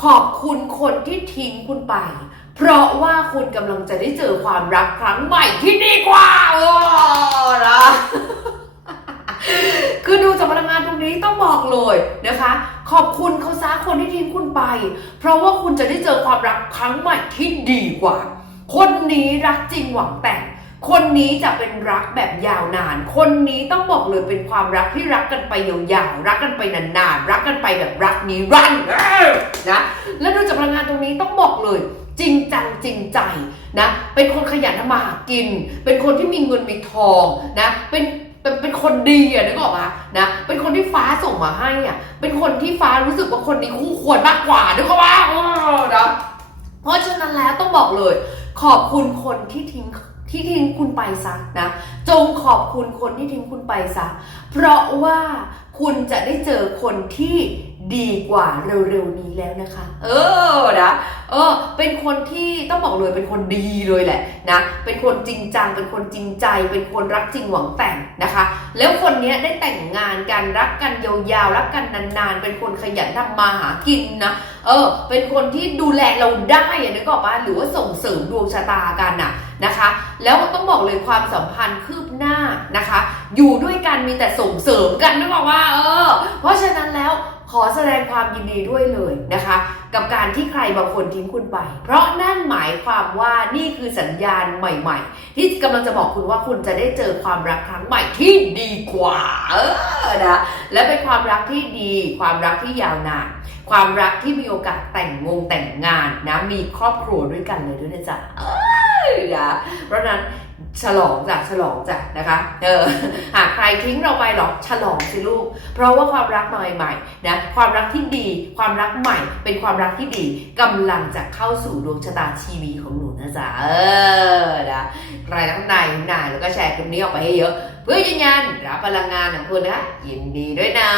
ขอบคุณคนที่ทิ้งคุณไป เพราะว่าคุณกำลังจะได้เจอความรักครั้งใหม่ที่ดีกว่าโอ้นะคือดูจากพลังงานตรงนี้ต้องบอกเลยนะคะ ขอบคุณเขาซะคนที่ทิ้งคุณไป เพราะว่าคุณจะได้เจอความรักครั้งใหม่ที่ดีกว่า คนนี้รักจริงหวังแต่งคนนี้จะเป็นรักแบบยาวนาน คนนี้ต้องบอกเลยเป็นความรักที่รักกันไปยาวๆ รักกันไปนานๆ รักกันไปแบบรักนิรันดร์ นะ แล้วดูจากพลังงานตรงนี้ต้องบอกเลย จริงจังจริงใจนะ เป็นคนขยันทำมาหากิน เป็นคนที่มีเงินมีทองนะ เป็นเป็นเป็นคนดีอะนึกออกปะนะ เป็นคนที่ฟ้าส่งมาให้อะ เป็นคนที่ฟ้ารู้สึกว่าคนนี้คู่ควรมากกว่านึกออกปะเออนะเพราะฉะนั้นแล้วต้องบอกเลย ขอบคุณคนที่ทิ้งที่ทิ้งคุณไปซะนะ จงขอบคุณคนที่ทิ้งคุณไปซะ เพราะว่าคุณจะได้เจอคนที่ ดีกว่าเร็วๆนี้แล้วนะคะ เออนะเออเป็นคนที่ต้องบอกเลยเป็นคนดีเลยแหละนะเป็นคนจริงจังเป็นคนจริงใจ เป็นคนรักจริงหวังแต่งนะคะ แล้วคนนี้ได้แต่งงานกันรักกันยาวๆรักกันนานๆ เป็นคนขยันทำมาหากินนะเออ เป็นคนที่ดูแลเราได้อนึกออกปะหรือว่าส่งเสริมดวงชะตากันน่ะนะคะ แล้วต้องบอกเลยความสัมพันธ์คืบหน้านะคะ อยู่ด้วยกันมีแต่ส่งเสริมกันนึกออกว่า เออ เพราะฉะนั้นแล้วขอแสดงความยินดีด้วยเลยนะคะ กับการที่ใครบางคนทิ้งคุณไป เพราะนั่นหมายความว่านี่คือสัญญาณใหม่ ๆ ที่กำลังจะบอกคุณว่าคุณจะได้เจอความรักครั้งใหม่ที่ดีกว่าเออนะและเป็นความรักที่ดี ความรักที่ยาวนานความรักที่มีโอกาสแต่งงงแต่งงานนะมีครอบครัวด้วยกันเลยด้วยนะจ๊ะเอ้ยนะเพราะฉะนั้น ฉลองจ้ะฉลองจ้ะนะคะเออหากใครทิ้งเราไปหรอกฉลองสิลูก เพราะว่าความรักใหม่ๆนะความรักที่ดี ความรักใหม่ เป็นความรักที่ดีกำลังจะเข้าสู่ดวงชะตาชีวีของหนูนะจ๊ะเออนะใครทั้งในทั้งในแล้วก็แชร์คลิปนี้ออกไปให้เยอะ เพื่อยืนยันรับพลังงานของคุณนะยินดีด้วยนะ